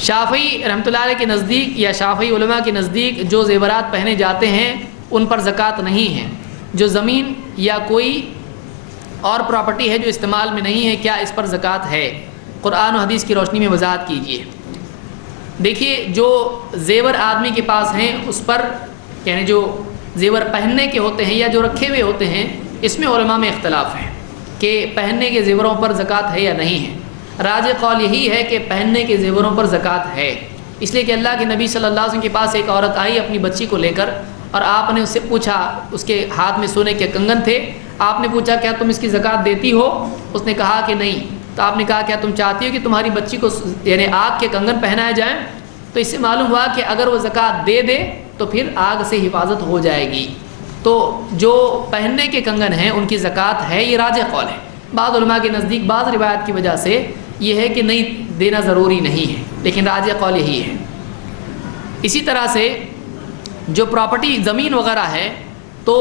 شافعی رحمۃ اللہ علیہ کے نزدیک یا شافعی علماء کے نزدیک جو زیورات پہنے جاتے ہیں ان پر زکوٰۃ نہیں ہے. جو زمین یا کوئی اور پراپرٹی ہے جو استعمال میں نہیں ہے، کیا اس پر زکوٰۃ ہے؟ قرآن و حدیث کی روشنی میں وضاحت کیجیے. دیکھیے، جو زیور آدمی کے پاس ہیں اس پر، یعنی جو زیور پہننے کے ہوتے ہیں یا جو رکھے ہوئے ہوتے ہیں، اس میں علماء میں اختلاف ہے کہ پہننے کے زیوروں پر زکوٰۃ ہے یا نہیں ہے. راجح قول یہی ہے کہ پہننے کے زیوروں پر زکوٰۃ ہے، اس لیے کہ اللہ کے نبی صلی اللہ علیہ وسلم کے پاس ایک عورت آئی اپنی بچی کو لے کر، اور آپ نے اس سے پوچھا، اس کے ہاتھ میں سونے کے کنگن تھے، آپ نے پوچھا کیا تم اس کی زکوٰۃ دیتی ہو؟ اس نے کہا کہ نہیں. تو آپ نے کہا کیا تم چاہتی ہو کہ تمہاری بچی کو یعنی آگ کے کنگن پہنائے جائیں؟ تو اس سے معلوم ہوا کہ اگر وہ زکوٰۃ دے دے تو پھر آگ سے حفاظت ہو جائے گی. تو جو پہننے کے کنگن ہیں ان کی زکوٰۃ ہے، یہ راجح قول ہے. بعض علماء کے نزدیک بعض روایت کی وجہ سے یہ ہے کہ نہیں دینا ضروری نہیں ہے، لیکن راجح قول یہی ہے. اسی طرح سے جو پراپرٹی زمین وغیرہ ہے، تو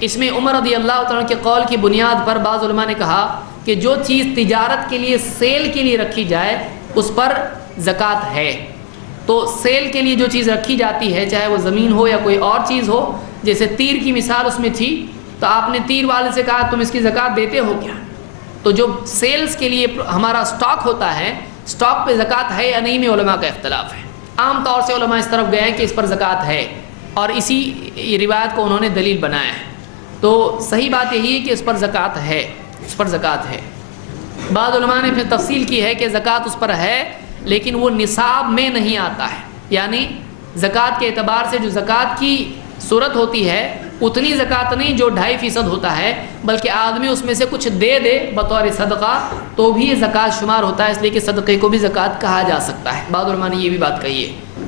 اس میں عمر رضی اللہ تعالیٰ کے قول کی بنیاد پر بعض علماء نے کہا کہ جو چیز تجارت کے لیے، سیل کے لیے رکھی جائے اس پر زکوٰۃ ہے. تو سیل کے لیے جو چیز رکھی جاتی ہے، چاہے وہ زمین ہو یا کوئی اور چیز ہو، جیسے تیر کی مثال اس میں تھی، تو آپ نے تیر والے سے کہا تم اس کی زکوٰۃ دیتے ہو کیا؟ تو جو سیلز کے لیے ہمارا سٹاک ہوتا ہے، سٹاک پہ زکوٰۃ ہے یا نہیں میں علماء کا اختلاف ہے. عام طور سے علماء اس طرف گئے ہیں کہ اس پر زکوٰۃ ہے، اور اسی روایت کو انہوں نے دلیل بنایا ہے. تو صحیح بات یہی ہے کہ اس پر زکوٰۃ ہے، اس پر زکوٰۃ ہے. بعض علماء نے پھر تفصیل کی ہے کہ زکوٰۃ اس پر ہے لیکن وہ نصاب میں نہیں آتا ہے، یعنی زکوٰۃ کے اعتبار سے جو زکوٰۃ کی صورت ہوتی ہے اتنی زکوٰۃ نہیں جو 2.5% ہوتا ہے، بلکہ آدمی اس میں سے کچھ دے دے بطور صدقہ تو بھی یہ زکوٰۃ شمار ہوتا ہے، اس لیے کہ صدقے کو بھی زکوٰۃ کہا جا سکتا ہے. بعض علماء نے یہ بھی بات کہی ہے.